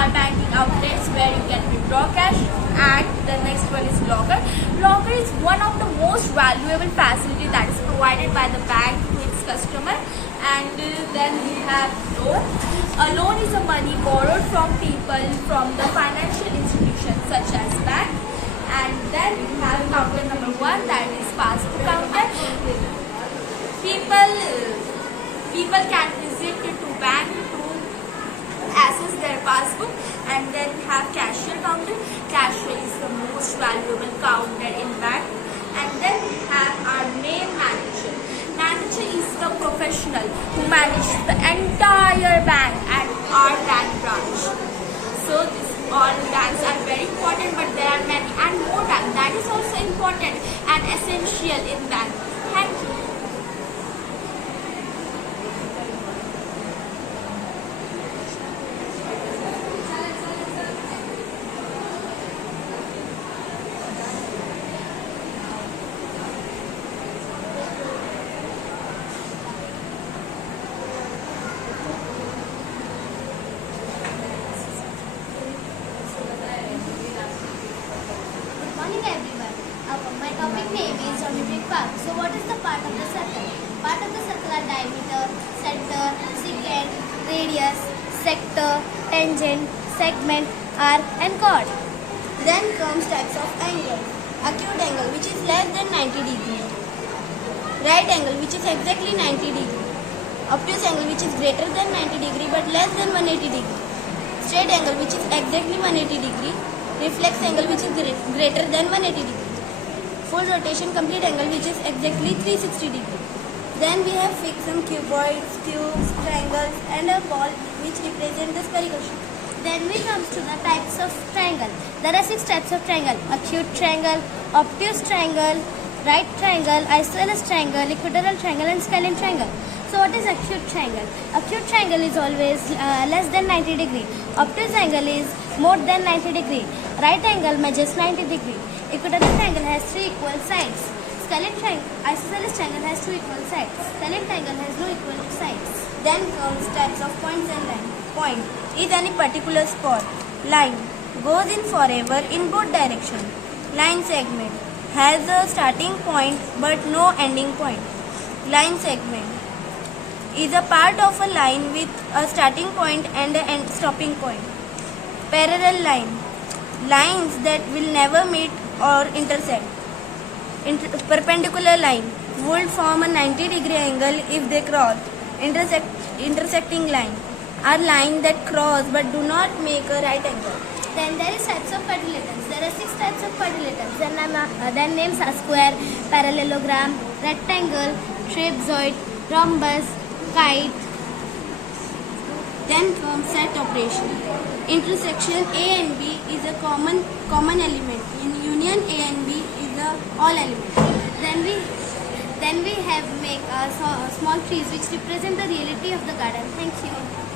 are banking outlets where you can withdraw cash, and the next one is locker. Locker is one of the most valuable facility that is provided by the bank to its customer. And then we have loan. A loan is a money borrowed from people from the financial institutions such as bank. And then we have counter number 1, that is passbook counter. People can visit to bank to access their passbook. And then we have cashier counter. Cashier is the most valuable counter in bank. And then we have our main manager. Manager is the professional who manages the entire bank at our bank branch. So all banks are very important, but there are many and more banks. That is also important and essential in bank. Thank you. Morning everyone. My topic name is geometric part. So what is the part of the circle? Part of the circle are diameter, center, secant, radius, sector, tangent, segment, arc and chord. Then comes types of angle. Acute angle, which is less than 90 degree. Right angle, which is exactly 90 degree. Obtuse angle, which is greater than 90 degree but less than 180 degree. Straight angle, which is exactly 180 degree. Reflex angle, which is greater than 180 degree. Full rotation complete angle, which is exactly 360 degree. Then we have fixed some cuboids, cubes, triangles and a ball which represent the spherical shape. Then we come to the types of triangle. There are 6 types of triangle. Acute triangle, obtuse triangle, right triangle, isosceles triangle, equilateral triangle and scalene triangle. So what is acute triangle? Acute triangle is always less than 90 degree. Obtuse angle is more than 90 degree. Right angle measures 90 degree. Equilateral triangle has 3 equal sides. Scalene triangle, isosceles triangle has 2 equal sides. Scalene triangle has no equal sides. Then comes types of points and line. Point is any particular spot. Line goes in forever in both directions. Line segment has a starting point but no ending point. Line segment is a part of a line with a starting point and a stopping point. Parallel line, lines that will never meet or intersect. Perpendicular line would form a 90 degree angle if they cross. Intersecting line are lines that cross but do not make a right angle. Then there is types of quadrilaterals. There are 6 types of quadrilaterals. Their names are square, parallelogram, rectangle, trapezoid, rhombus, kite. Then comes set operation. Intersection A and B is a common element. In union A and B is a all element. Then we have make small trees which represent the reality of the garden. Thank you.